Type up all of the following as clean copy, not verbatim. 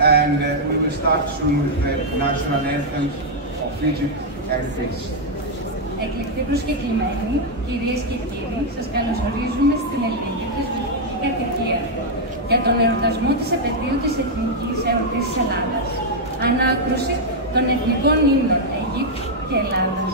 and we will start soon with the national anthem of Egypt and Greece. Εκλεκτοί προσκεκλημένοι, κυρίες και κύριοι, σας καλωσορίζουμε στην Ελληνική Πρεσβευτική Κατοικία για τον εορτασμό της επετείου της Εθνικής Εορτής της Ελλάδας. Ανάκρουση των εθνικών ύμνων Αιγύπτου και Ελλάδας.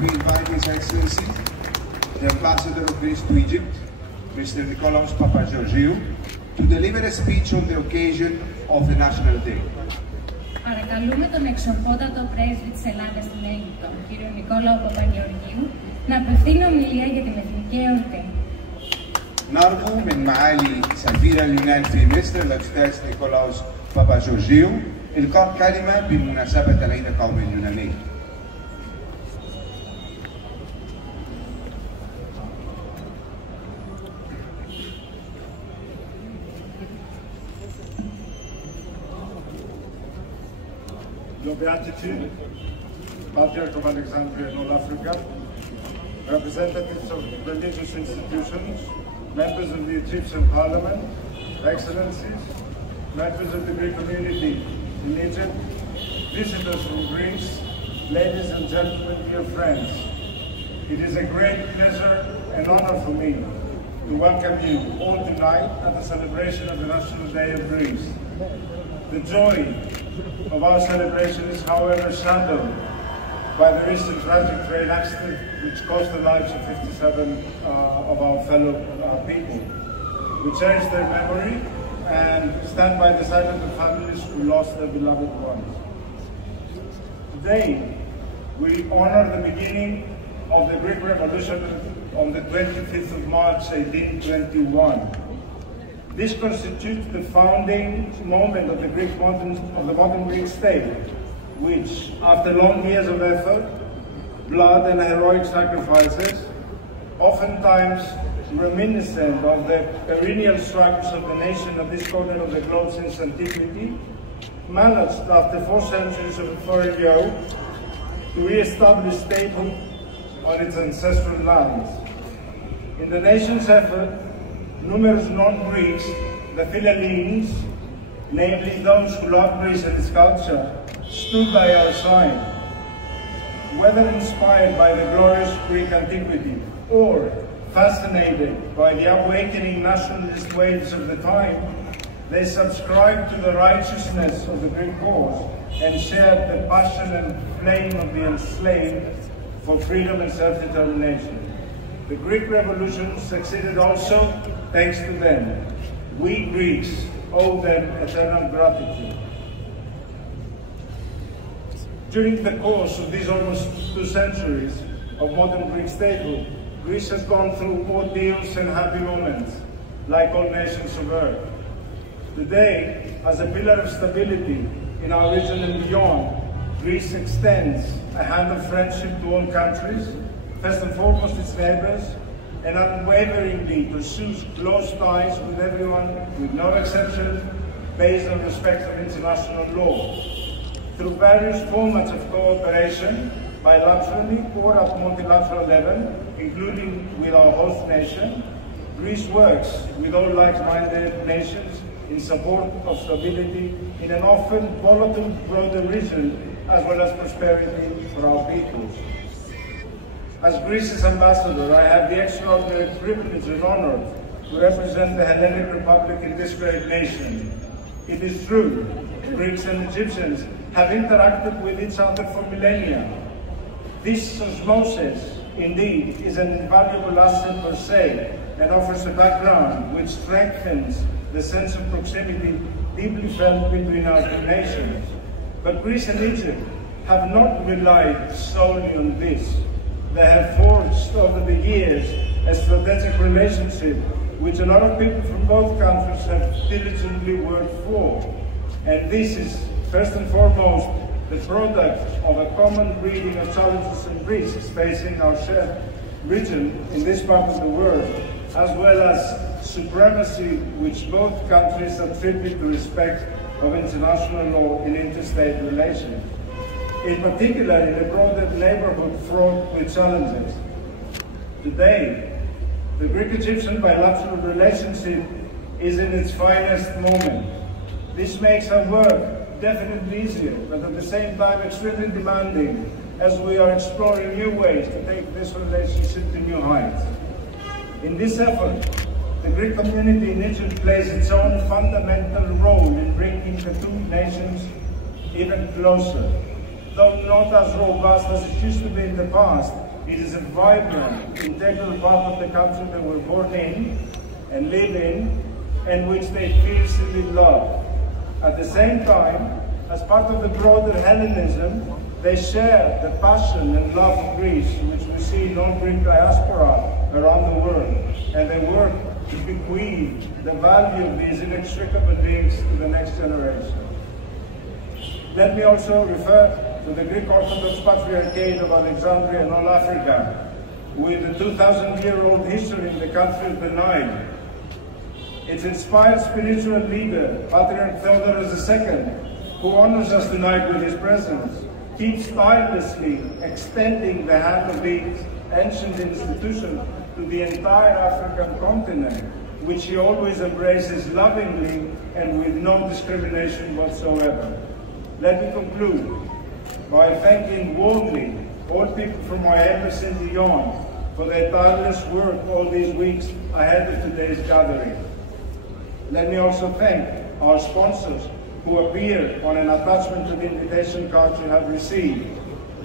We invite His Excellency, the Ambassador of Greece to Egypt, Mr. Nikolaou Papageorgiou, to deliver a speech on the occasion of the National Day. Παρακαλούμε τον εξοχότατο πρέσβη της Ελλάδας στην Αίγυπτο, κύριο Νικόλαου Παπαγεωργίου, να απευθύνει ομιλία για την εθνική εορτή. نرجو من معالي سفير اليونان في مصر الأستاذ نيكولاوس باباجورجيو إلقاء كلمة بمناسبة العيد القومي اليوناني. Your Beatitude, Patriarch of Alexandria and all Africa, representatives of religious institutions, members of the Egyptian Parliament, Excellencies, members of the Greek community in Egypt, visitors from Greece, ladies and gentlemen, dear friends. It is a great pleasure and honor for me to welcome you all tonight at the celebration of the National Day of Greece. The joy of our celebration is, however, shadowed by the recent tragic train accident which cost the lives of 57 of our fellow people. We cherish their memory and stand by the side of the families who lost their beloved ones. Today, we honor the beginning of the Greek Revolution on the 25th of March, 1821. This constitutes the founding moment of the modern Greek state, which, after long years of effort, blood and heroic sacrifices, oftentimes reminiscent of the perennial struggles of the nation of this corner of the globe since antiquity, managed, after 4 centuries of foreign yoke, to re-establish statehood on its ancestral lands. In the nation's effort, numerous non-Greeks, the Philhellenes, namely those who love Greece and its culture, stood by our side. Whether inspired by the glorious Greek antiquity or fascinated by the awakening nationalist waves of the time, they subscribed to the righteousness of the Greek cause and shared the passion and flame of the enslaved for freedom and self-determination. The Greek Revolution succeeded also thanks to them. We Greeks owe them eternal gratitude. During the course of these almost 2 centuries of modern Greek statehood, Greece has gone through ordeals and happy moments. like all nations of earth. Today, as a pillar of stability in our region and beyond, Greece extends a hand of friendship to all countries, first and foremost its neighbors, and unwaveringly pursues close ties with everyone, with no exception, based on respect of international law. Through various formats of cooperation, bilaterally or at multilateral level, including with our host nation, Greece works with all like-minded nations in support of stability in an often volatile broader region, as well as prosperity for our peoples. As Greece's ambassador, I have the extraordinary privilege and honor to represent the Hellenic Republic in this great nation. It is true, Greeks and Egyptians have interacted with each other for millennia. This osmosis, indeed, is an invaluable asset per se and offers a background which strengthens the sense of proximity deeply felt between our two nations. But Greece and Egypt have not relied solely on this. They have forged over the years a strategic relationship which a lot of people from both countries have diligently worked for. And this is, first and foremost, the product of a common reading of challenges and risks facing our shared region in this part of the world, as well as supremacy which both countries attribute to respect of international law in interstate relations. In particular, in a broader neighborhood fraught with challenges. Today, the Greek-Egyptian bilateral relationship is in its finest moment. This makes our work definitely easier, but at the same time extremely demanding, as we are exploring new ways to take this relationship to new heights. In this effort, the Greek community in Egypt plays its own fundamental role in bringing the two nations even closer. Though not as robust as it used to be in the past, it is a vibrant, integral part of the country they were born in and live in, and which they fiercely love. At the same time, as part of the broader Hellenism, they share the passion and love of Greece, which we see in all Greek diaspora around the world, and they work to bequeath the value of these inextricable links to the next generation. Let me also refer to the Greek Orthodox Patriarchate of Alexandria and all Africa, with a 2,000-year-old history in the country of the Nile. Its inspired spiritual leader, Patriarch Theodorus II, who honors us tonight with his presence, keeps tirelessly extending the hand of these ancient institutions to the entire African continent, which he always embraces lovingly and with no discrimination whatsoever. Let me conclude by thanking warmly all people from our embassy in Lyon for their tireless work all these weeks ahead of today's gathering. Let me also thank our sponsors who appear on an attachment to the invitation cards you have received.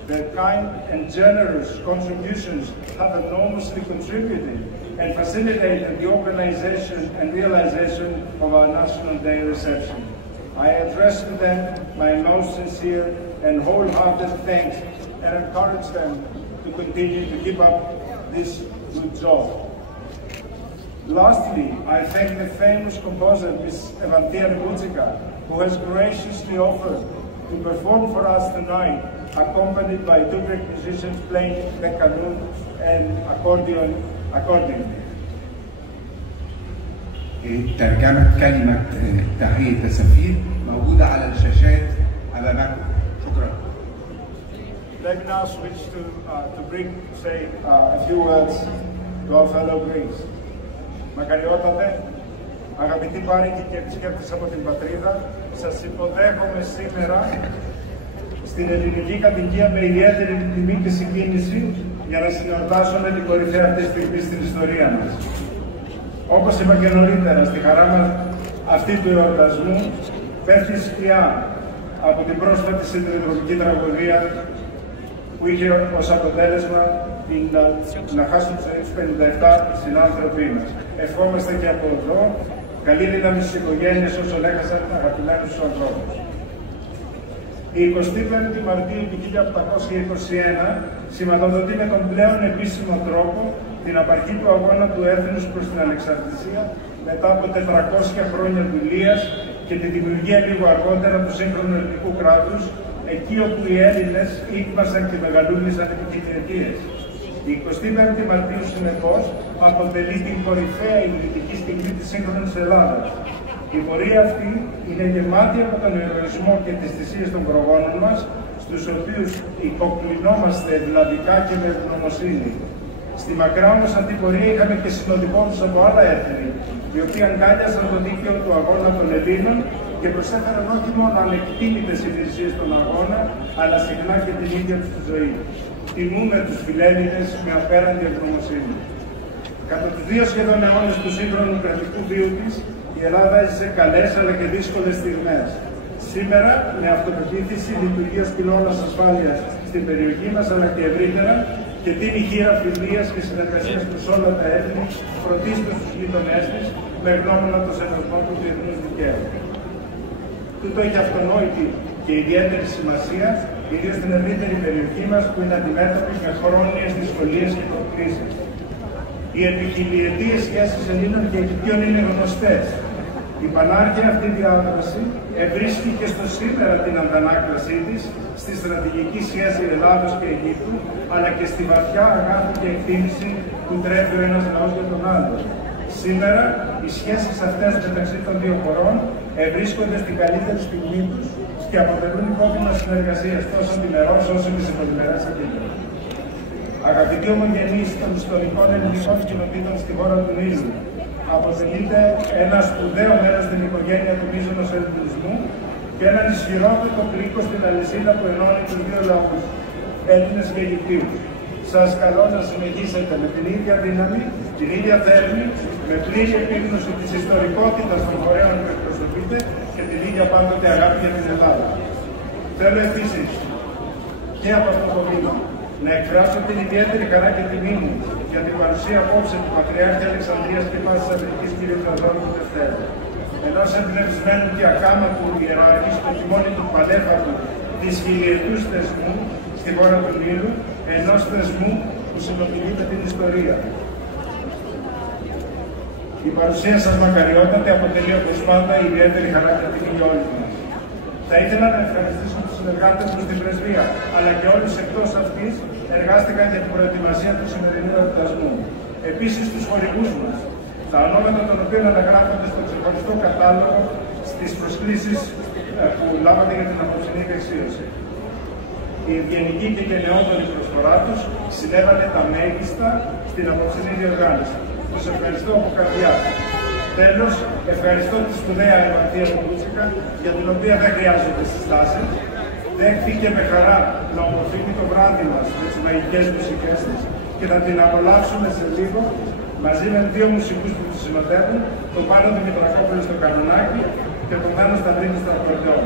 Their kind and generous contributions have enormously contributed and facilitated the organization and realization of our National Day reception. I address to them my most sincere and wholehearted thanks and encourage them to continue to keep up this good job. Lastly, I thank the famous composer, Ms. Evantia Reboutsika, who has graciously offered to perform for us tonight, accompanied by two Greek musicians playing the kanun and accordion accordingly. ترجمة كلمة تحية السفير موجودة على الشاشات أمامكم. شكرا. Let me now switch to say a few words to our fellow Greeks. Μακαριότατε, αγαπητοί πάρικοι και επισκέπτες από την πατρίδα, σας υποδέχομαι σήμερα στην ελληνική κατοικία με ιδιαίτερη τιμή και συγκίνηση για να συνεορτάσουμε την κορυφαία αυτή στιγμή στην ιστορία μας. Όπως είπα και νωρίτερα, στη χαρά μας αυτή του εορτασμού πέφτει σκιά από την πρόσφατη συντριτροπική τραγωδία που είχε ως αποτέλεσμα να χάσουν τη ζωή τους 57 συνάνθρωποι μας. Ευχόμαστε και από εδώ καλή δύναμη στις οικογένειες όσων έχασαν αγαπημένους τους ανθρώπους. Η 25η Μαρτίου του 1821 σηματοδοτεί με τον πλέον επίσημο τρόπο την απαρχή του αγώνα του έθνους προς την ανεξαρτησία μετά από 400 χρόνια δουλείας και τη δημιουργία λίγο αργότερα του σύγχρονου ελληνικού κράτους, εκεί όπου οι Έλληνες ήκμασαν και μεγαλούγησαν επί χιλιετίες. Η 25η Μαρτίου, συνεπώς, αποτελεί την κορυφαία ιδρυτική στιγμή της σύγχρονης Ελλάδας. Η πορεία αυτή είναι γεμάτη από τον ηρωισμό και τις θυσίες των προγόνων μας, στους οποίους υποκλεινόμαστε ευλαβικά και με ευγνωμοσύνη. Στη μακρά όμως αυτή πορεία είχαμε και συνοδοιπόρους από άλλα έθνη, οι οποίοι αγκάλιασαν το δίκαιο του αγώνα των Ελλήνων και προσέφεραν όχι μόνο ανεκτήμητες υπηρεσίες στον αγώνα, αλλά συχνά και την ίδια τους τη ζωή. Τιμούμε τους φιλέλληνες με απέραντη ευγνωμοσύνη. Κατά τους 2 σχεδόν αιώνες του σύγχρονου κρατικού βίου της, η Ελλάδα έζησε καλές αλλά και δύσκολες στιγμές. Σήμερα, με αυτοπεποίθηση, λειτουργεί ως πυλώνας ασφάλειας στην περιοχή μας αλλά και ευρύτερα και δίνει χείρα φιλίας και συνεργασίας προς όλα τα έθνη, πρωτίστως στους γείτονές της, με γνώμονα το σεβασμό του διεθνούς δικαίου. Τούτο έχει αυτονόητη και ιδιαίτερη σημασία, ιδίως στην ευρύτερη περιοχή μας που είναι αντιμέτωπη με χρόνιες δυσκολίες και προκλήσεις. Οι επιχιλιετίες σχέσεις Ελλήνων και Αιγυπτίων είναι γνωστές. Η πανάρχια αυτή διάδραση ευρίσκει και στο σήμερα την αντανάκλασή της στη στρατηγική σχέση Ελλάδος και Αιγύπτου, αλλά και στη βαθιά αγάπη και εκτίμηση που τρέφει ο ένας λαός για τον άλλο. Σήμερα, οι σχέσεις αυτές μεταξύ των δύο χωρών ευρίσκονται στην καλύτερη στιγμή τους και αποτελούν υπόδειγμα συνεργασίας τόσο διμερώς όσο και σε πολυμερές επίπεδο. Αγαπητοί ομογενείς των ιστορικών ελληνικών κοινοτήτων στη χώρα του Νείλου, αποτελείται ένα σπουδαίο μέρος στην οικογένεια του μείζωνος ελληνισμού και έναν ισχυρότατο κρίκο στην αλυσίδα που ενώνει τους δύο λαούς, Έλληνες και Αιγυπτίους. Σας καλώ να συνεχίσετε με την ίδια δύναμη, την ίδια θέρμη, με πλήρη επίγνωση της ιστορικότητας των φορέων που εκπροσωπείτε και την ίδια πάντοτε αγάπη για την Ελλάδα. Θέλω επίσης και από αυτό το βήμα να εκφράσω την ιδιαίτερη χαρά και τιμή μου για την παρουσία απόψε του Πατριάρχη Αλεξανδρίας και Πάσης Αφρικής κύριου του Δευτέρου, ενός εμπνευσμένου και ακάματου ιεράρχη στο τιμόνι του παλέφατου της χιλιετούς θεσμού στη χώρα του Νείλου, ενός θεσμού που συνομιλεί με την ιστορία. Η παρουσία σας μακαριότατη αποτελεί όπως πάντα ιδιαίτερη χαρά και τιμή για όλους μας. Θα ήθελα να ευχαριστήσω τους συνεργάτες μου στην Πρεσβεία, αλλά και όλους εκτός αυτής εργάστηκαν για την προετοιμασία του σημερινού εορτασμού. Επίσης τους χορηγούς μας, τα ονόματα των οποίων αναγράφονται στο ξεχωριστό κατάλογο στις προσκλήσεις που λάβατε για την απόψινή δεξίωση. Η ευγενική και γενναιόδορη προσφορά τους συνέβαλε τα μέγιστα στην απόψινή διοργάνωση. Τους ευχαριστώ από καρδιά. Τέλος, ευχαριστώ τη σπουδαία Μαρτίου για την οποία δεν χρειάζονται συστάσεις. Δέχτηκε με χαρά να οροφήνει το βράδυ μας με τις μαγικές μουσικές της και θα την απολαύσουμε σε λίγο μαζί με δύο μουσικούς που τους συνοδεύουν, τον Πάνο Δημητρακόπουλο στο κανονάκι και τον Μάνο Σταυρίδη στο ακορντεόν.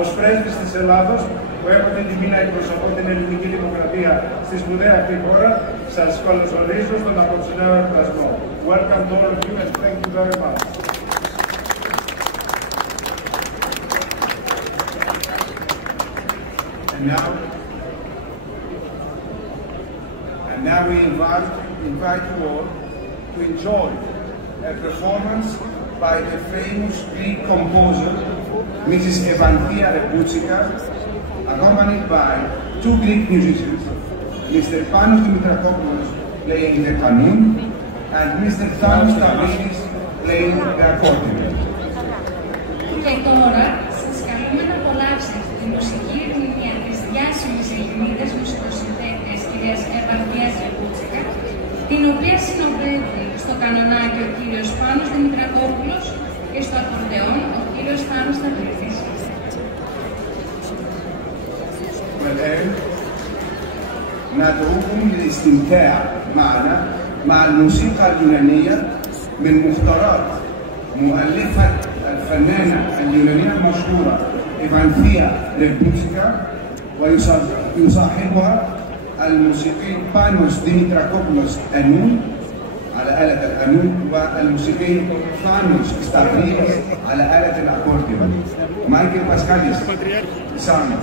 Ως πρέσβης της Ελλάδος, που έχω την τιμή να εκπροσωπώ την ελληνική δημοκρατία στη σπουδαία αυτή χώρα, σας καλωσορίζω στον απόψινό εορτασμό. Welcome to all of you and thank you very much. And now we invite you all to enjoy a performance by the famous Greek composer, Mrs. Evanthea Repoutsika, accompanied by two Greek musicians, Mr. Panos Dimitrakopoulos playing the qanun and Mr. Thanos Stavridis playing the accordion. Και τώρα σας καλούμε να απολαύσετε τη μουσική ερμηνεία της διάσημης Ελληνίδας μουσικοσυνθέτης κυρίας Evantheas Repoutsika, την οποία συνοδεύουν στο κανονάκι ο κύριος Πάνος Δημητρακόπουλος και στο ακορντεόν ο κύριος Θάνος Σταυρίδης. ندعوكم للاستمتاع معنا مع الموسيقى اليونانية من مختارات مؤلفة الفنانة اليونانية المشهورة إيفانثيا ريبوتسيكا ويصاحبها الموسيقي بانوس ديمتراكوبولوس قانون على آلة القانون والموسيقي ثانوس ستافريديس على آلة الأكورديون. مايكل باسكاليس سامي.